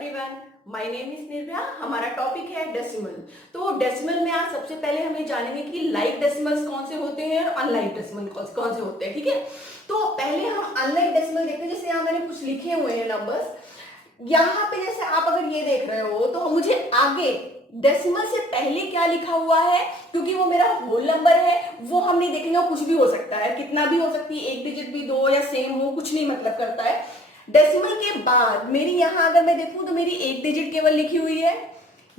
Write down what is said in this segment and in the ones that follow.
Everyone, my name is Nirbhaya. हमारा topic है decimal. तो डेसिमल में आज सबसे पहले हम ये जानेंगे कि लाइक डेसिमल्स कौन से होते हैं और अनलाइक डेसिमल कौन से होते हैं। ठीक है, तो पहले हम अनलाइक डेसिमल देखते हैं। जैसे यहाँ मैंने कुछ लिखे हुए हैं नंबर्स, यहाँ पे जैसे आप अगर ये देख रहे हो तो मुझे आगे डेसिमल से पहले क्या लिखा हुआ है, क्योंकि वो मेरा होल नंबर है, वो हम नहीं देखेंगे। कुछ भी हो सकता है, कितना भी हो सकती है, एक डिजिट भी, दो या सेम हो, कुछ नहीं मतलब करता है। डेसिमल के बाद मेरी यहाँ अगर मैं देखूं तो मेरी एक डिजिट केवल लिखी हुई है।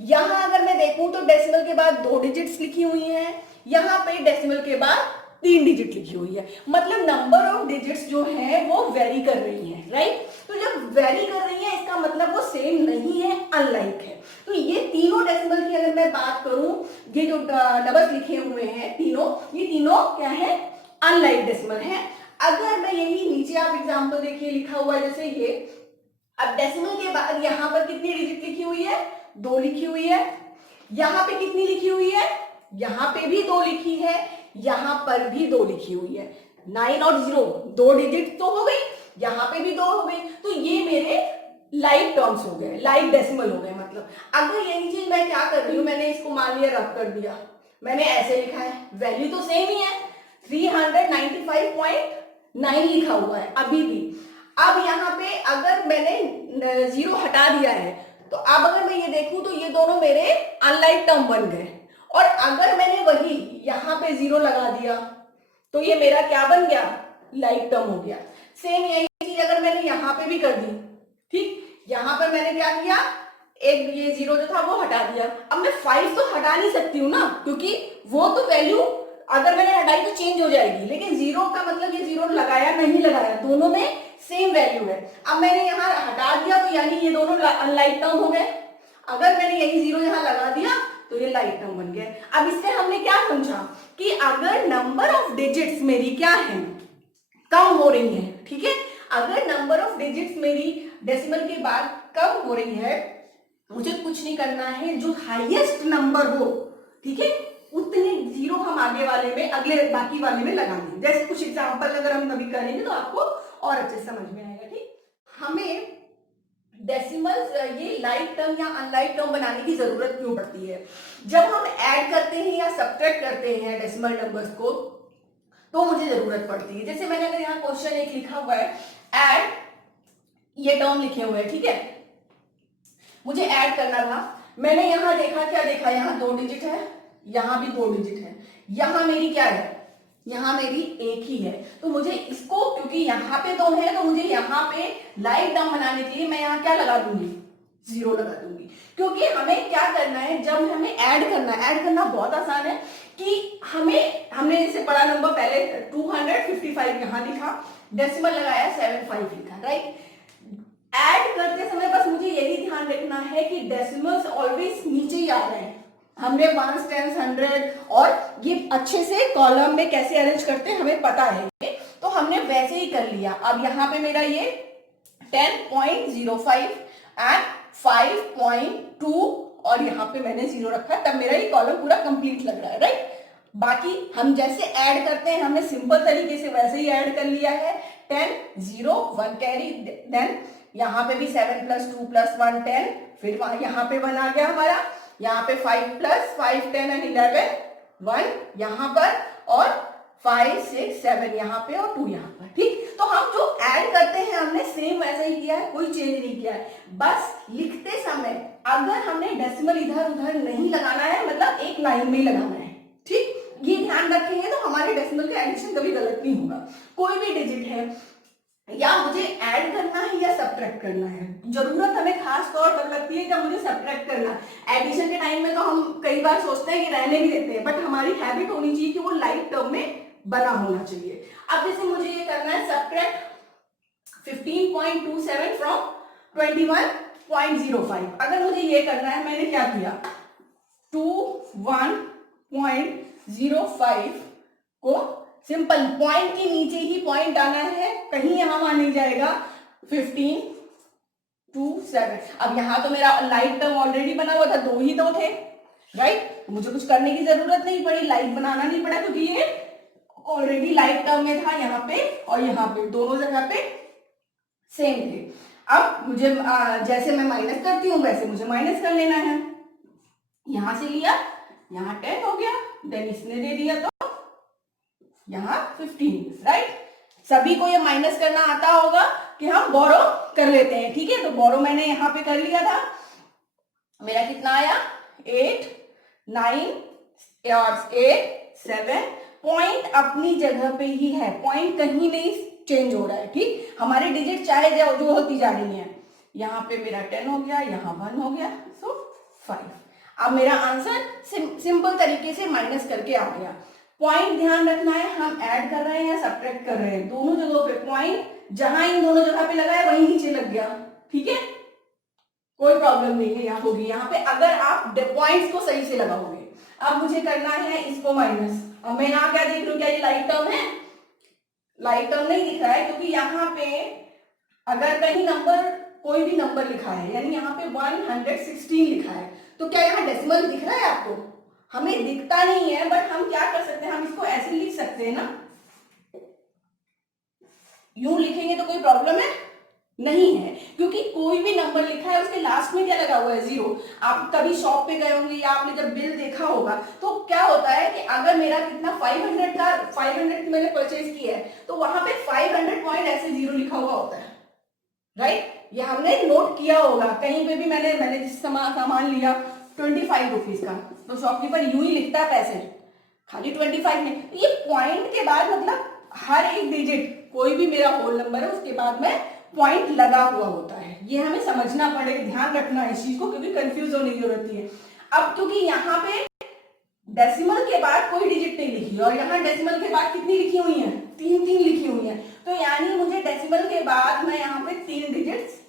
यहाँ अगर मैं देखूं तो डेसिमल के बाद दो डिजिट्स लिखी हुई हैं। यहाँ पे डेसिमल के बाद तीन डिजिट लिखी हुई है। मतलब नंबर ऑफ डिजिट्स जो है वो वेरी कर रही है, राइट। तो जब वेरी कर रही है इसका मतलब वो सेम नहीं है, अनलाइक है। तो ये तीनों डेसिमल की अगर मैं बात करूं, ये जो नंबर्स लिखे हुए हैं तीनों, ये तीनों क्या है, अनलाइक डेसिमल है। अगर मैं यही नीचे आप एग्जाम्पल देखिए लिखा हुआ है जैसे ये, अब डेसिमल के बाद यहाँ पर कितनी डिजिट लिखी हुई है, दो लिखी हुई है। यहाँ पे कितनी लिखी हुई है, यहाँ पे भी दो लिखी है, यहाँ पर भी दो लिखी हुई है। 9 और 0 दो डिजिट तो हो गई, यहाँ पे भी दो हो गई। तो ये मेरे लाइक टर्म्स हो गए, लाइक डेसिमल हो गए। मतलब अगर यही चीज मैं क्या कर रही हूँ, मैंने इसको मान लिया रब कर दिया, मैंने ऐसे लिखा है, वैल्यू तो सेम ही है, 395.9 लिखा हुआ है अभी भी। अब यहाँ पे अगर मैंने 0 हटा दिया है तो अब अगर मैं ये देखूं तो ये दोनों मेरे अनलाइक टर्म बन गए। और अगर मैंने वही यहाँ पे 0 लगा दिया तो ये मेरा क्या बन गया, लाइक टर्म हो गया। सेम यही चीज अगर मैंने यहाँ पे भी कर दी, ठीक, यहाँ पर मैंने क्या किया, एक ये 0 जो था वो हटा दिया। अब मैं 5 तो हटा नहीं सकती हूँ ना, क्योंकि वो तो वैल्यू अगर मैंने हटाई तो चेंज हो जाएगी, लेकिन 0 का मतलब ये 0 लगाया नहीं लगाया, दोनों में सेम वैल्यू है। अब मैंने यहाँ हटा दिया तो यानी ये दोनों अनलाइक टर्म हो गए। अगर मैंने यही 0 यहाँ लगा दिया तो ये लाइक टर्म बन गया। अब इससे हमने क्या समझा कि अगर नंबर ऑफ डिजिट्स मेरी क्या है, कम हो रही है, ठीक है, अगर नंबर ऑफ डिजिट्स मेरी डेसिमल के बाद कम हो रही है, मुझे कुछ नहीं करना है, जो हाईएस्ट नंबर हो, ठीक है, उतने 0 हम आगे वाले में, अगले बाकी वाले में लगाएंगे। जैसे कुछ एग्जांपल अगर हम कभी करेंगे तो आपको और अच्छे समझ में आएगा। ठीक, हमें डेसिमल्स ये लाइक टर्म या अनलाइक टर्म बनाने की जरूरत क्यों पड़ती है। जब हम ऐड करते हैं या सब्ट्रैक्ट करते हैं डेसिमल नंबर्स को तो मुझे जरूरत पड़ती है। जैसे मैंने अगर यहाँ क्वेश्चन एक लिखा हुआ है, ऐड, ये टर्म लिखे हुए हैं, ठीक है, मुझे ऐड करना था। मैंने यहाँ देखा, क्या देखा, यहाँ दो डिजिट है, यहाँ भी दो डिजिट है, यहाँ मेरी क्या है, यहाँ मेरी एक ही है। तो मुझे इसको, क्योंकि यहाँ पे दो है तो मुझे यहाँ पे लाइक टर्म बनाने के लिए मैं यहाँ क्या लगा दूंगी, 0 लगा दूंगी। क्योंकि हमें क्या करना है, जब हमें ऐड करना बहुत आसान है कि हमने जैसे बड़ा नंबर पहले 255 यहाँ लिखा, डेसिमल लगाया 75 लिखा, राइट। ऐड करते समय बस मुझे यही ध्यान रखना है कि डेसिमल्स ऑलवेज नीचे ही आ रहे हैं। हमने 1s, 10s, 100 और ये अच्छे से कॉलम में कैसे अरेंज करते हैं हमें पता है, तो हमने वैसे ही कर लिया। अब यहाँ पे मेरा ये 10.05 एंड 5.2 और यहाँ पे मैंने 0 रखा, तब मेरा ये कॉलम पूरा कंप्लीट लग रहा है, राइट। बाकी हम जैसे ऐड करते हैं हमने सिंपल तरीके से वैसे ही ऐड कर लिया है। 10, 0, 1 कैरी, देन यहाँ पे भी 7 + 2 + 1 10, फिर यहाँ पे 1 आ गया हमारा, यहाँ पे 5 + 5 10 एंड 11 1 यहाँ पर, और 5 6 7 यहाँ पे और 2 यहाँ पर, ठीक। तो हम जो ऐड करते हैं हमने सेम वैसा ही किया है, कोई चेंज नहीं किया है। बस लिखते समय अगर हमने डेसिमल इधर उधर नहीं लगाना है, मतलब एक लाइन में ही लगाना है, ठीक, ये ध्यान रखेंगे तो हमारे डेसिमल का एडिशन कभी गलत नहीं होगा। कोई भी डिजिट है, या मुझे ऐड करना है या सब्ट्रैक्ट करना है, जरूरत हमें खास तौर पर लगती है जब मुझे सब्ट्रैक्ट करना है। एडिशन के टाइम में तो हम कई बार सोचते हैं कि रहने भी देते हैं, बट हमारी हैबिट होनी चाहिए कि वो लाइक टर्म में बना होना चाहिए। अब जैसे मुझे ये करना है सब्ट्रैक्ट 15.27 फ्रॉम 21.05, अगर मुझे ये करना है, मैंने क्या किया, 21.05 को सिंपल पॉइंट के नीचे ही पॉइंट आना है, कहीं यहां वहां नहीं जाएगा, 15.27। अब यहां तो मेरा लाइक टर्म ऑलरेडी बना हुआ था, दो ही दो थे, राइट, मुझे कुछ करने की जरूरत नहीं पड़ी, लाइक बनाना नहीं पड़ा, क्योंकि ये ऑलरेडी लाइक टर्म में था यहाँ पे और यहाँ पे, दोनों जगह पे सेम थे। अब मुझे जैसे मैं माइनस करती हूँ वैसे मुझे माइनस कर लेना है। यहां से लिया, यहाँ 10 हो गया, देन इसने दे दिया तो यहाँ 15, राइट। सभी को ये माइनस करना आता होगा कि हम बोरो कर लेते हैं, ठीक है। तो बोरो मैंने यहाँ पे कर लिया था, मेरा कितना आया 8 9 8 7। पॉइंट अपनी जगह पे ही है, पॉइंट कहीं नहीं चेंज हो रहा है, ठीक। हमारी डिजिट चाहे जो होती जा रही है। यहाँ पे मेरा 10 हो गया, यहाँ 1 हो गया, सो 5। अब मेरा आंसर सिंपल तरीके से माइनस करके आ गया। पॉइंट ध्यान रखना है, हम ऐड कर रहे हैं या सब्ट्रैक्ट कर रहे हैं, दोनों जगहों पे पॉइंट जहां इन दोनों जगह पे लगा है वहीं नीचे लग गया, ठीक है, कोई प्रॉब्लम नहीं है यहाँ होगी यहाँ पे, अगर आप पॉइंट्स को सही से लगाओगे। अब मुझे करना है इसको माइनस। अब मैं यहाँ क्या देख रही हूँ, क्या ये लाइट टर्म है? लाइट टर्म नहीं दिख रहा है, क्योंकि यहाँ पे अगर कहीं नंबर कोई भी नंबर लिखा है, यानी यहाँ पे 116 लिखा है, तो क्या यहाँ डेसिमल दिख रहा है आपको? हमें दिखता नहीं है, बट हम क्या कर सकते हैं, हम इसको ऐसे लिख सकते हैं ना, यूं लिखेंगे तो कोई प्रॉब्लम है नहीं है, क्योंकि कोई भी नंबर लिखा है उसके लास्ट में क्या लगा हुआ है, 0। आप कभी शॉप पे गए होंगे या आपने जब बिल देखा होगा, तो क्या होता है कि अगर मेरा कितना 500 मैंने परचेज किया है, तो वहां पे 500 पॉइंट ऐसे 0 लिखा हुआ होता है, राइट। ये हमने नोट किया होगा कहीं पे भी। मैंने जिस सामान लिया 25 रुपीज का, तो शॉपकीपर यूं ही लिखता है पैसे, खाली 25 नहीं। ये पॉइंट के बाद मतलब हर एक डिजिट, कोई भी मेरा होल नंबर है उसके बाद में पॉइंट लगा हुआ होता है, ये हमें समझना पड़ेगा, ध्यान रखना है इस चीज को, क्योंकि कंफ्यूज होने की जरूरत है। अब क्योंकि यहाँ पे डेसिमल के बाद कोई डिजिट नहीं लिखी, और यहाँ डेसिमल के बाद कितनी लिखी हुई है, 3 लिखी हुई है, तो यानी मुझे डेसिमल के बाद मैं यहाँ पे 3 डिजिट्स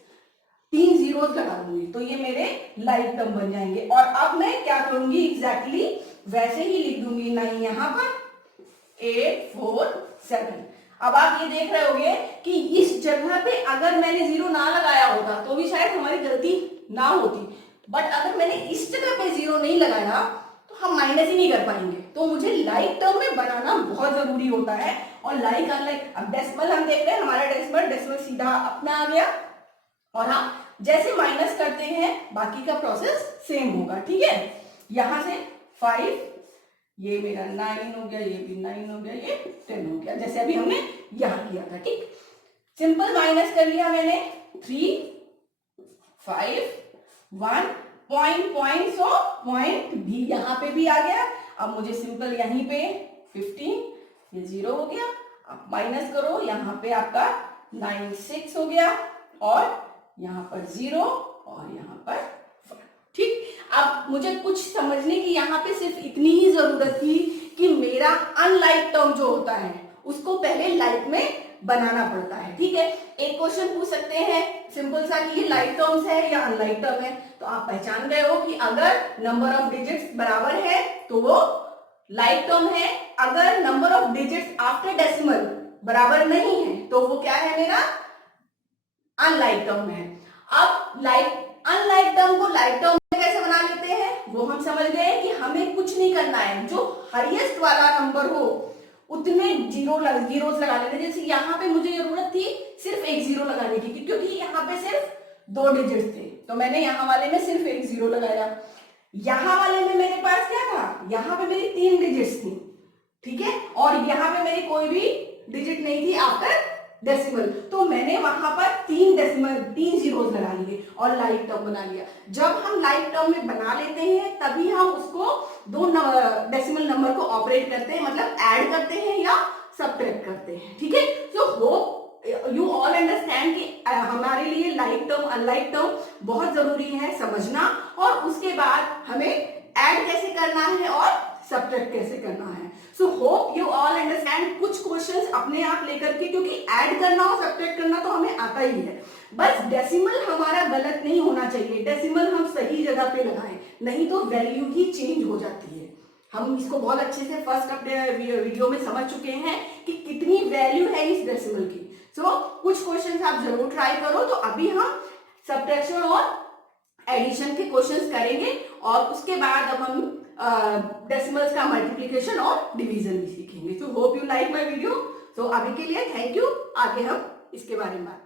3 जीरोस लगा दूंगी, तो ये मेरे लाइक टर्म बन जाएंगे। और अब मैं क्या करूंगी, एग्जैक्टली वैसे ही लिख दूंगी 9 यहाँ पर, 8 4 7। अब आप ये देख रहे होंगे कि इस जगह पे अगर मैंने 0 ना लगाया होता तो भी शायद हमारी गलती ना होती, बट अगर मैंने इस जगह पे 0 नहीं लगाया तो हम माइनस ही नहीं कर पाएंगे। तो मुझे लाइक टर्म में बनाना बहुत जरूरी होता है। और लाइक अनलाइक, अब डेसिमल हम देख रहे हैं, हमारा डेसिमल सीधा अपना आ गया, और हाँ जैसे माइनस करते हैं बाकी का प्रोसेस सेम होगा, ठीक है। यहां से 5, ये मेरा 9 हो गया, ये भी 9 हो गया, ये 10 हो गया, जैसे अभी हमने यहां किया था, ठीक। सिंपल माइनस कर लिया मैंने, 3 5 1 पॉइंट, सो पॉइंट भी यहां पे भी आ गया। अब मुझे सिंपल यहीं पे 15, ये 0 हो गया। अब माइनस करो, यहाँ पे आपका 9 6 हो गया, और यहाँ पर 0 और यहाँ पर 5, ठीक। अब मुझे कुछ समझने की यहाँ पे सिर्फ इतनी ही जरूरत थी कि मेरा अनलाइक टर्म जो होता है उसको पहले लाइक में बनाना पड़ता है, ठीक है। एक क्वेश्चन पूछ सकते हैं सिंपल सा कि ये लाइक टर्म्स है या अनलाइक टर्म है, तो आप पहचान गए हो कि अगर नंबर ऑफ डिजिट्स बराबर है तो वो लाइक टर्म है, अगर number of digits after decimal बराबर नहीं है तो वो क्या है, मेरा अनलाइक टर्म है। अब अनलाइक टर्म को लाइक टर्म में कैसे बना लेते हैं, वो हम समझ गए कि हमें कुछ नहीं करना है, जो हाईएस्ट वाला नंबर हो उतने जीरोस लगा लेते। जैसे यहाँ पे मुझे जरूरत थी सिर्फ एक 0 लगाने की, क्योंकि यहाँ पे सिर्फ 2 डिजिट्स थे, तो मैंने यहाँ वाले में सिर्फ एक 0 लगाया। यहाँ वाले में मेरे पास क्या था, यहाँ पे मेरी 3 डिजिट्स थी, ठीक है, और यहाँ पे मेरी कोई भी डिजिट नहीं थी आफ्टर डेसिमल, तो मैंने वहां पर 3 जीरोस लगा लिए और लाइक टर्म बना लिया। जब हम लाइक टर्म में बना लेते हैं तभी हम उसको 2 डेसिमल नंबर को ऑपरेट करते हैं, मतलब ऐड करते हैं या सब्ट्रैक्ट करते हैं, ठीक है। सो होप यू ऑल अंडरस्टैंड कि हमारे लिए लाइक टर्म अनलाइक टर्म बहुत जरूरी है समझना, और उसके बाद हमें ऐड कैसे करना है और सब्ट्रैक्ट कैसे करना है। सो होप यू ऑल अंडरस्टैंड। कुछ क्वेश्चंस अपने आप लेकर के, क्योंकि ऐड करना और सब्ट्रैक्ट करना तो हमें आता ही है, बस डेसिमल हमारा गलत नहीं होना चाहिए, डेसिमल हम सही जगह पे लगाएं, नहीं तो वैल्यू ही चेंज हो जाती है। हम इसको बहुत अच्छे से फर्स्ट अपने वीडियो में समझ चुके हैं कि कितनी वैल्यू है इस डेसिमल की। सो कुछ क्वेश्चंस आप जरूर ट्राई करो। तो अभी हम सब्ट्रैक्शन और एडिशन के क्वेश्चंस करेंगे, और उसके बाद अब हम डेसिमल्स का मल्टीप्लिकेशन और डिवीजन भी सीखेंगे। So hope you like my video. So अभी के लिए थैंक यू, आगे हम इसके बारे में बात